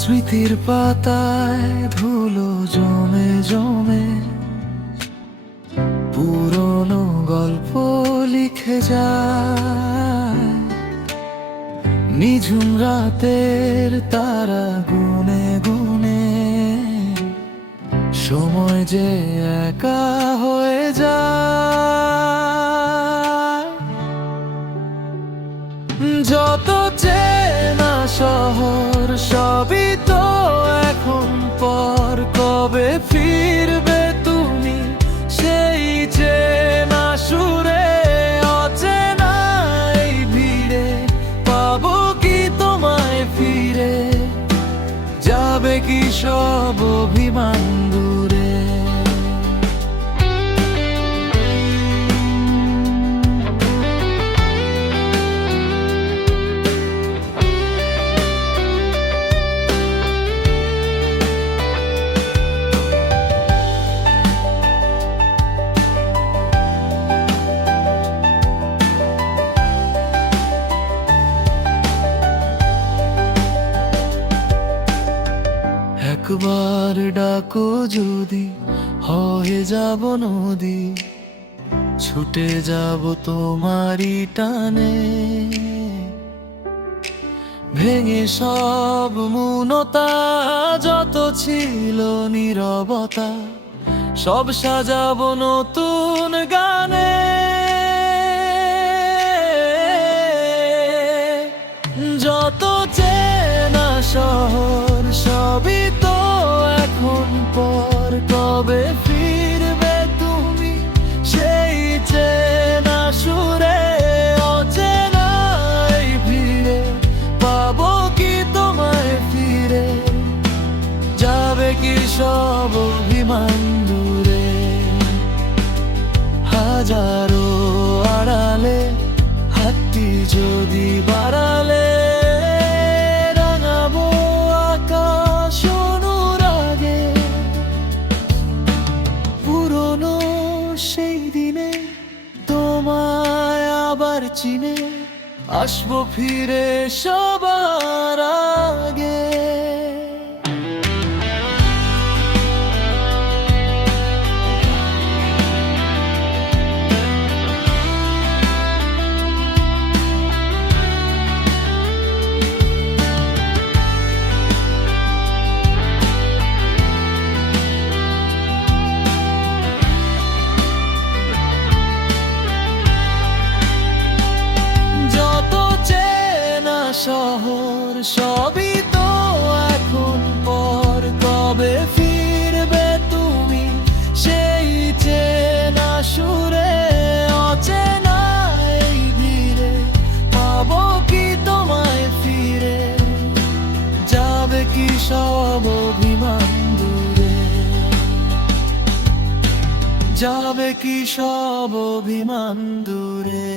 স্মৃতির পাতায় ধুলো জমে জমে পুরনো গল্প লিখে যায়। নিঝুম রাতের তারা গুনে গুনে সময় যে একা হয়ে যায়। যত চেনা শহর সবই তো এখন পর, কবে ফিরবে তুমি সেই চেনা সুরে? অচেনা এই ভিড়ে পাবো কি তোমায় ফিরে? যাবে কি সব অভিমান দূরে? একবার ডাকো যদি হয়ে যাব নদী, ছুটে যাব তোমারই টানে। ভেঙে সব মূনতা যত ছিল নীরবতা, সব সাজাবো নতুন গানে। যত চেনা শহর সবই তো এখন পর, কবে ফিরবে তুমি সেই চেনা সুরে? অচেনা এই ভিড়ে পাবো কি তোমায় ফিরে? যাবে কি সব অভিমান দূরে? হাজারো আড়ালে হাতটি যদি বাড়ালে, সেই দিনে তোমায় আবার চিনে আসবো ফিরে সবার আগে। শহর সবই তো এখন পর, কবে ফিরবে তুমি সেই চেনা সুরে? অচেনা এই ভিড়ে পাবো কি তোমায় ফিরে? যাবে কি সব অভিমান দূরে? যাবে কি সব অভিমান দূরে?